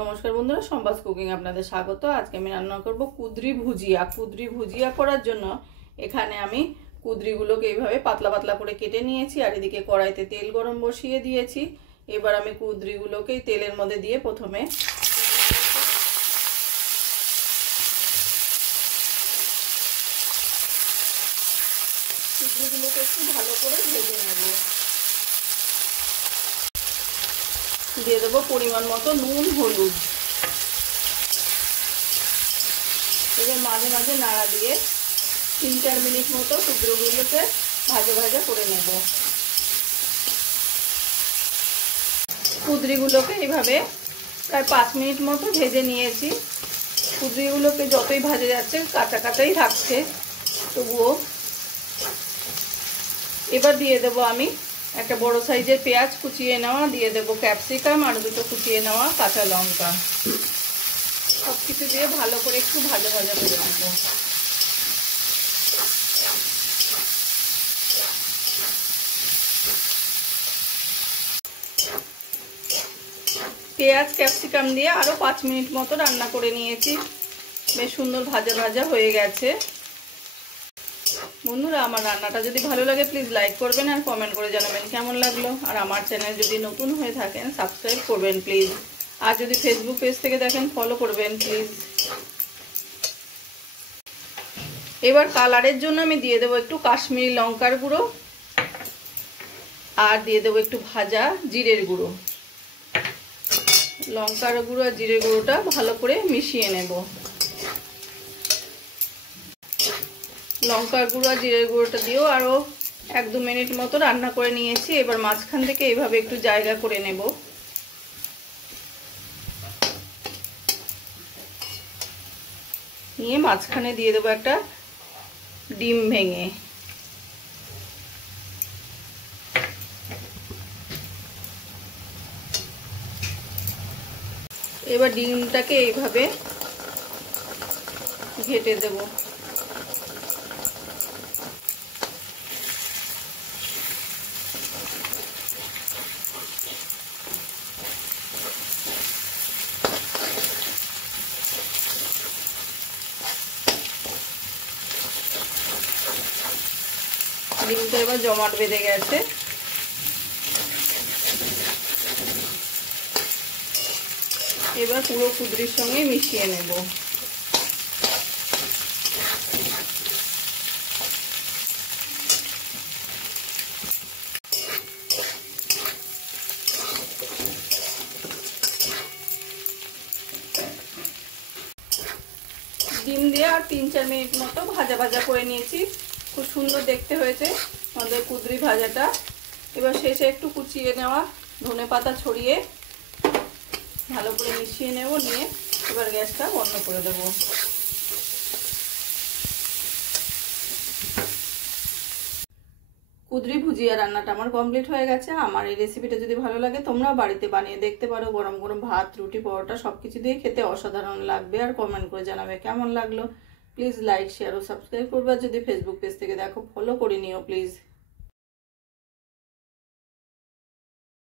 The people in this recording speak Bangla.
নমস্কার বন্ধুরা, সম্বাস কুকিং আপনাদের স্বাগত। আজকে আমি রান্না করব কুদরি ভুজিয়া। কুদরি ভুজিয়া করার জন্য এখানে আমি কুদরিগুলোকে এইভাবে পাতলা পাতলা করে কেটে নিয়েছি, আর এদিকে কড়াইতে তেল গরম বসিয়ে দিয়েছি। এবার আমি কুদরিগুলোকে তেলের মধ্যে দিয়ে প্রথমে কুদরিগুলোকে একটু ভালো করে ভেজে নেব। দিয়ে দেবো পরিমাণ মতো নুন, হলুদ। এবার মাঝে মাঝে নাড়া দিয়ে 3-4 মিনিট মতো কুদরিগুলোকে ভাজা ভাজা করে নেব। কুদরিগুলোকে এইভাবে প্রায় 5 মিনিট মতো ভেজে নিয়েছি। কুদরিগুলোকে যতই ভাজা যাচ্ছে কাঁচা কাঁচাই থাকছে তবুও। এবার দিয়ে দেবো আমি একটা বড় সাইজের পেঁয়াজ কুচিয়ে নেওয়া, দিয়ে দেবো ক্যাপসিকাম আর দুটো কুচিয়ে নেওয়া কাঁচা লঙ্কা। সব কিছু দিয়ে ভালো করে একটু ভাজা ভাজা করে নেব। পেঁয়াজ ক্যাপসিকাম দিয়ে আরও 5 মিনিট মতো রান্না করে নিয়েছি। বেশ সুন্দর ভাজা ভাজা হয়ে গেছে। বন্ধুরা, আমার রান্নাটা যদি ভালো লাগে প্লিজ লাইক করবেন আর কমেন্ট করে জানাবেন কেমন লাগলো। আর আমার চ্যানেল যদি নতুন হয়ে থাকেন সাবস্ক্রাইব করবেন প্লিজ। আর যদি ফেসবুক পেজ থেকে দেখেন ফলো করবেন প্লিজ। এবার কালারের জন্য আমি দিয়ে দেবো একটু কাশ্মীরি লঙ্কার গুঁড়ো, আর দিয়ে দেবো একটু ভাজা জিরের গুঁড়ো। লঙ্কার গুঁড়ো আর জিরের গুঁড়োটা ভালো করে মিশিয়ে নেব। লঙ্কার গুঁড়ো আর জিরের গুঁড়োটা দিয়েও আরও 1-2 মিনিট মতো রান্না করে নিয়েছি। এবার মাঝখান থেকে এইভাবে একটু জায়গা করে নেব। নিয়ে মাঝখানে দিয়ে দেবো একটা ডিম ভেঙে। এবার ডিমটাকে এইভাবে ঘেটে দেব। ডিমটা এবার জমাট বেঁধে গেছে। এবার পুরো কুদরির সঙ্গে মিশিয়ে নেব। ডিম দিয়ে আর 3-4 মিনিট মতো ভাজা ভাজা করে নিয়েছি। খুব সুন্দর দেখতে হয়েছে আমাদের কুদরি ভাজাটা। এবার শেষে একটু কুচিয়ে নেওয়া ধনেপাতা ছড়িয়ে ভালো করে মিশিয়ে নেব। নিয়ে এবার গ্যাসটা বন্ধ করে দেব। কুদরি ভুজিয়া রান্নাটা আমার কমপ্লিট হয়ে গেছে। আমার এই রেসিপিটা যদি ভালো লাগে তোমরাও বাড়িতে বানিয়ে দেখতে পারো। গরম গরম ভাত, রুটি, পরোটা সবকিছু দিয়ে খেতে অসাধারণ লাগবে। আর কমেন্ট করে জানাবে কেমন লাগলো। প্লিজ লাইক, শেয়ার ও সাবস্ক্রাইব করবে। আর যদি ফেসবুক পেজ থেকে দেখো ফলো করে নিও প্লিজ।